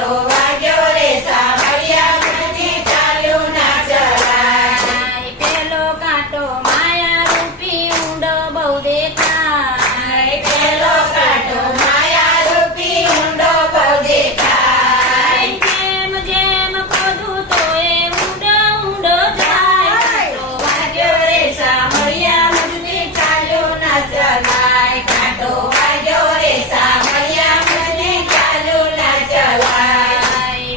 કાંટો વાગ્યો રે સામળિયા મજથી ચાલ્યું ના ચલાય પેલો કાંટો માયા રૂપી ઊંડો બહુ દેખાય પેલો કાંટો માયા રૂપી ઊંડો બહુ દેખાય જેમ જેમ ખોદું તો એ ઊંડો ઊંડો જાય કાંટો વાગ્યો રે સામળિયા મજથી ચાલ્યું ના ચલાય કાંટો વાગ્યો રે સામળિયા મજથી ચાલ્યું ના ચલાય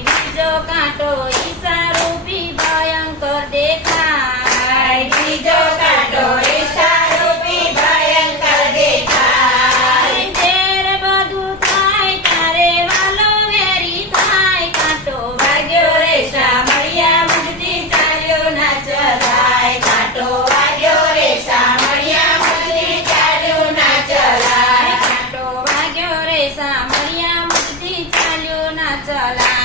બીજો કાંટો ઈશા રૂપી ભયંકર દેખાય બીજો કાંટો ઈશારૂપી ભયંકર દેખાય ઝેર બધું થાય તારે વાલો વેરી થાય કાંટો વાગ્યો રે સામળિયા મજથી ચાલ્યો ના ચલાય કાંટો વાગ્યો રે સામળિયા મજથી ચાલ્યું ના ચલાય કાંટો વાગ્યો રે સામળિયા મુજથી ચાલ્યો ના ચલાય